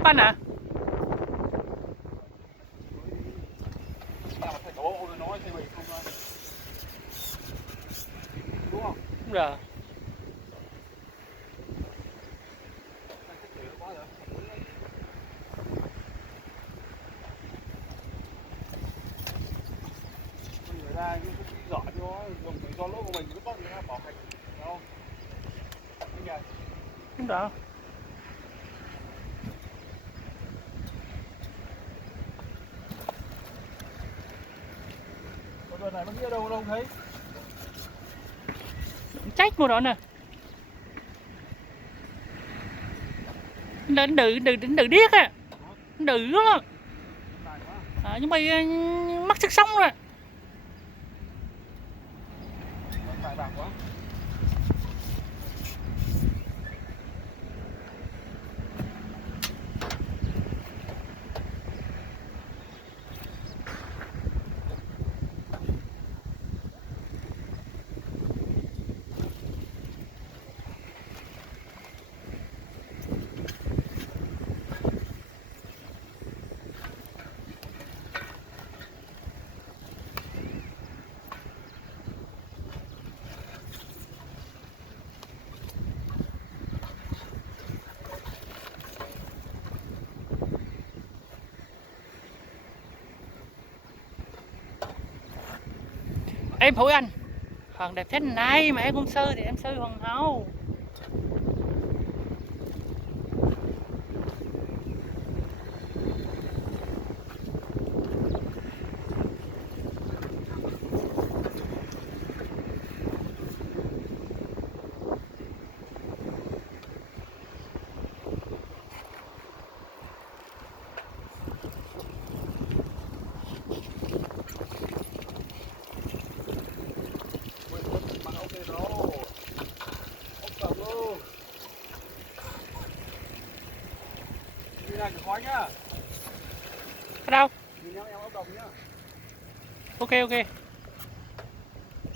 xếp banh à? Đúng không? Đúng rồi. Người ta cái giỏ nó dùng cái do lỗ của mình nó có người ta bỏ hành không? Đúng rồi. Con đợt này nó nghĩa đâu không thấy? Trách mua đó nè. Đừng điếc á. Đừng lắm. Nhưng mà mắc sức sống rồi. Tài bạc quá. Em thổi anh. Còn đẹp thế này mà em không sư thì em sư hoàn hảo. Khói nhá. Ở đâu? Nhìn em ốc đồng nhá. Ok ok.